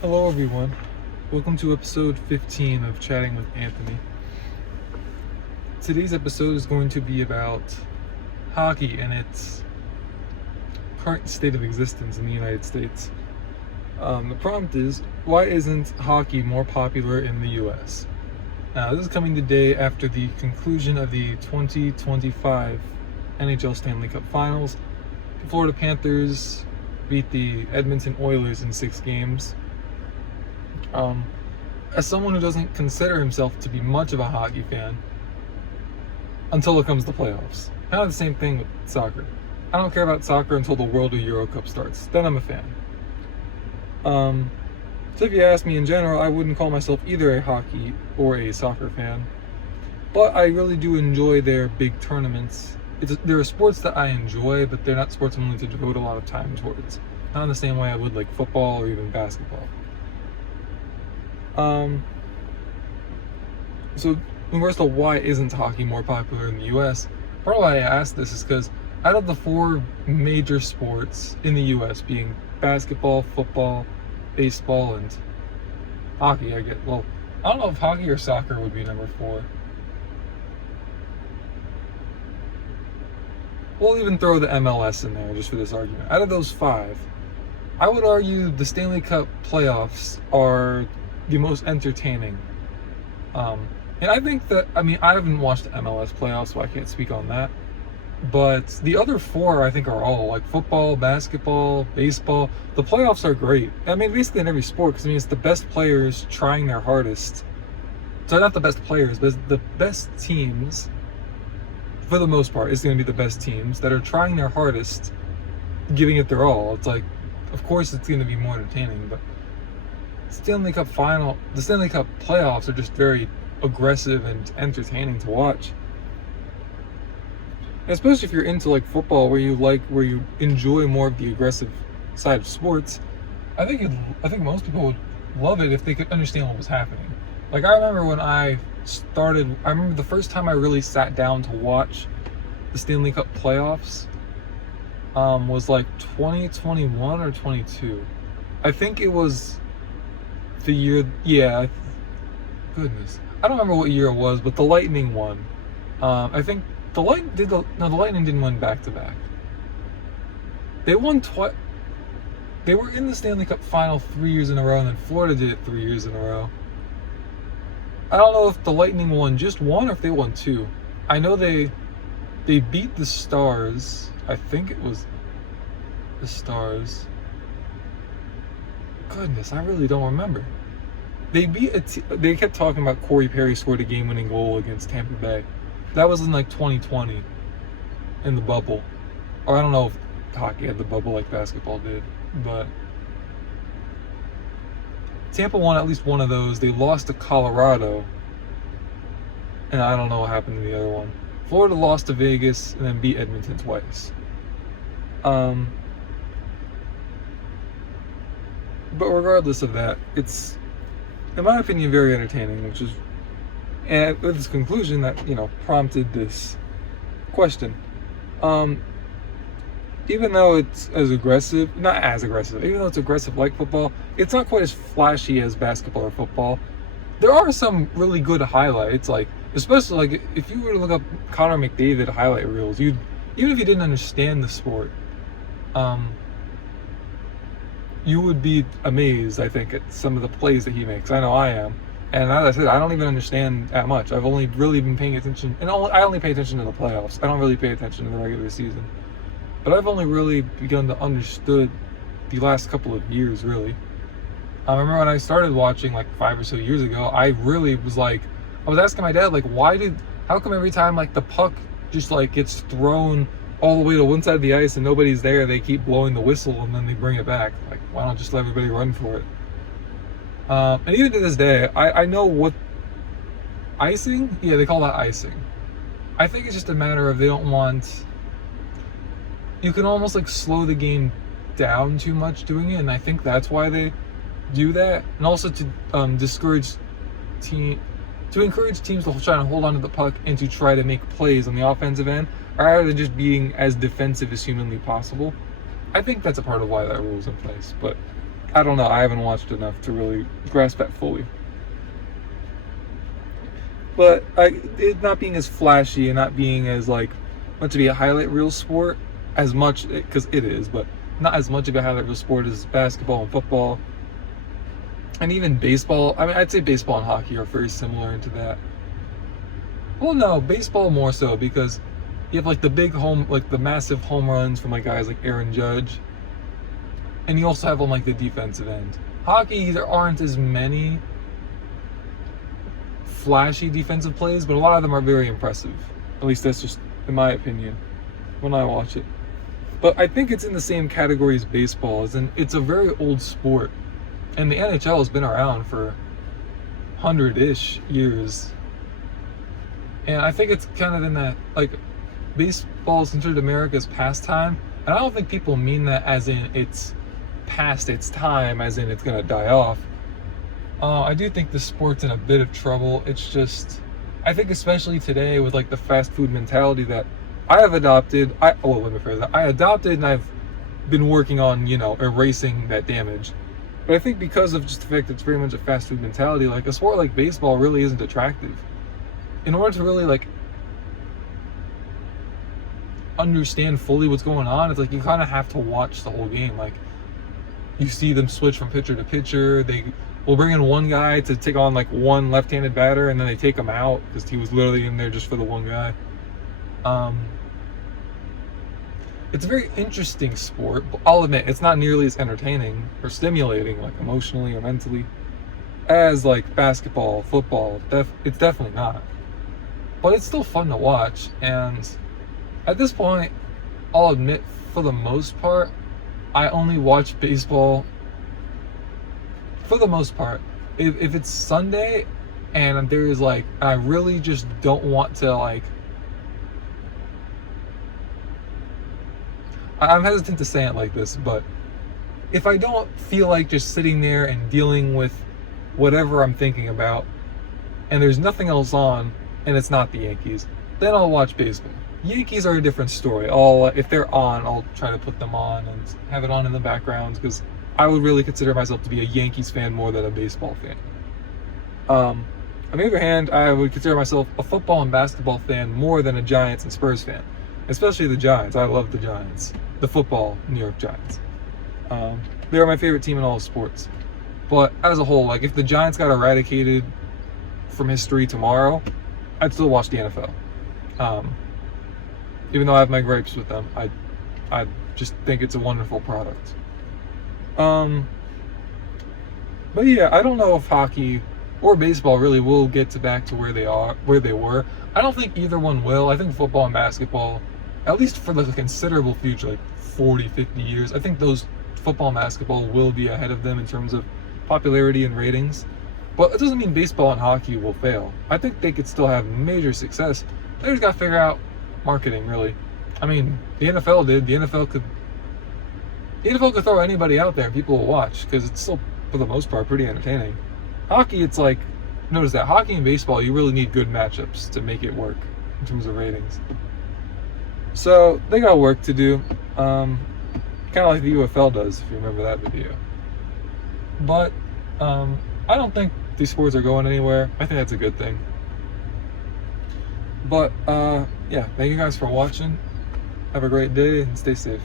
Hello everyone, welcome to episode 15 of Chatting with Anthony. Today's episode is going to be about hockey and its current state of existence in the United States. The prompt is, why isn't hockey more popular in the US? Now, this is coming today after the conclusion of the 2025 NHL Stanley Cup Finals. The Florida Panthers beat the Edmonton Oilers in 6 games. As someone who doesn't consider himself to be much of a hockey fan, until it comes to playoffs. Kind of the same thing with soccer. I don't care about soccer until the World or Euro Cup starts. Then I'm a fan. So if you ask me in general, I wouldn't call myself either a hockey or a soccer fan. But I really do enjoy their big tournaments. There are sports that I enjoy, but they're not sports I'm willing to devote a lot of time towards. Not in the same way I would like football or even basketball. So in regards to why isn't hockey more popular in the US, part of why I asked this is because out of the 4 major sports in the US, being basketball, football, baseball, and hockey, I don't know if hockey or soccer would be number 4. We'll even throw the MLS in there just for this argument. Out of those 5, I would argue the Stanley Cup Playoffs are the most entertaining. And I think that, I haven't watched the MLS playoffs, so I can't speak on that. But the other 4, I think, are all like football, basketball, baseball. The playoffs are great. Basically in every sport, because it's the best players trying their hardest. So not the best players, but the best teams, for the most part, is going to be the best teams that are trying their hardest, giving it their all. It's like, of course it's going to be more entertaining, but the Stanley Cup playoffs are just very aggressive and entertaining to watch. Especially if you're into like football, where you enjoy more of the aggressive side of sports. I think most people would love it if they could understand what was happening. Like, I remember the first time I really sat down to watch the Stanley Cup playoffs was like 2021 or 22. I think it was the year, goodness, I don't remember what year it was, but the Lightning won. I think the Lightning didn't win back-to-back. They won twice. They were in the Stanley Cup final 3 years in a row, and then Florida did it 3 years in a row. I don't know if the Lightning won just 1 or if they won 2. I know they beat the Stars. I think it was the Stars. Goodness, I really don't remember. They kept talking about Corey Perry scored a game-winning goal against Tampa Bay. That was in like 2020, in the bubble. Or I don't know if hockey had the bubble like basketball did, but Tampa won at least one of those. They lost to Colorado, and I don't know what happened to the other one. Florida lost to Vegas and then beat Edmonton twice. But regardless of that, it's, in my opinion, very entertaining, and with this conclusion that, prompted this question. Even though it's even though it's aggressive like football, it's not quite as flashy as basketball or football. There are some really good highlights, like, especially like if you were to look up Connor McDavid highlight reels, even if you didn't understand the sport, you would be amazed, I think, at some of the plays that he makes. I know I am. And as I said, I don't even understand that much. I've only really been paying attention, and I only pay attention to the playoffs. I don't really pay attention to the regular season. But I've only really begun to understood the last couple of years, really. I remember when I started watching like 5 or so years ago, I really was like, I was asking my dad, like, how come every time like the puck just like gets thrown all the way to one side of the ice and nobody's there, they keep blowing the whistle and then they bring it back? Like, why don't just let everybody run for it? And even to this day, I know what icing? Yeah, they call that icing. I think it's just a matter of they don't want, you can almost like slow the game down too much doing it, and I think that's why they do that. And also to encourage teams to try to hold on to the puck and to try to make plays on the offensive end, rather than just being as defensive as humanly possible. I think that's a part of why that rule is in place. But I don't know. I haven't watched enough to really grasp that fully. But it not being as flashy and not being as like much to be a highlight reel sport as much, because it is, but not as much of a highlight reel sport as basketball and football, and even baseball. I mean, I'd say baseball and hockey are very similar into that. Well, no, baseball more so, because you have like the big like the massive home runs from like guys like Aaron Judge, and you also have on like the defensive end. Hockey, there aren't as many flashy defensive plays, but a lot of them are very impressive. At least that's just in my opinion when I watch it. But I think it's in the same category as baseball, as in it's a very old sport, and the NHL has been around for 100-ish years. And I think it's kind of in that, like, baseball is considered America's pastime, and I don't think people mean that as in it's past its time, as in it's gonna die off. I do think the sport's in a bit of trouble. It's just, I think especially today with like the fast food mentality that I have adopted. Let me phrase that. I adopted, and I've been working on, erasing that damage. But I think because of just the fact that it's very much a fast food mentality, like a sport like baseball really isn't attractive. In order to really like understand fully what's going on, it's like you kind of have to watch the whole game. Like, you see them switch from pitcher to pitcher. They will bring in one guy to take on like one left-handed batter, and then they take him out because he was literally in there just for the one guy. It's a very interesting sport, but I'll admit it's not nearly as entertaining or stimulating, like emotionally or mentally, as like basketball, football. It's definitely not. But it's still fun to watch, and at this point, I'll admit, for the most part, I only watch baseball for the most part. If it's Sunday and there is like, I really just don't want to like, I'm hesitant to say it like this, but if I don't feel like just sitting there and dealing with whatever I'm thinking about, and there's nothing else on, and it's not the Yankees, then I'll watch baseball. Yankees are a different story. If they're on, I'll try to put them on and have it on in the background, because I would really consider myself to be a Yankees fan more than a baseball fan. On the other hand, I would consider myself a football and basketball fan more than a Giants and Spurs fan, especially the Giants. I love the Giants, the football New York Giants. They are my favorite team in all sports. But as a whole, like if the Giants got eradicated from history tomorrow, I'd still watch the NFL. Even though I have my gripes with them, I just think it's a wonderful product. But yeah, I don't know if hockey or baseball really will get back to where they were. I don't think either one will. I think football and basketball, at least for like a considerable future, like 40, 50 years, I think those football and basketball will be ahead of them in terms of popularity and ratings. But it doesn't mean baseball and hockey will fail. I think they could still have major success. They just got to figure out marketing, really. I mean, the NFL did. The NFL could throw anybody out there and people will watch, because it's still, for the most part, pretty entertaining. Hockey, it's like, notice that hockey and baseball, you really need good matchups to make it work in terms of ratings. So they got work to do, kind of like the UFL does, if you remember that video. But I don't think these sports are going anywhere. I think that's a good thing. But yeah, thank you guys for watching. Have a great day and stay safe.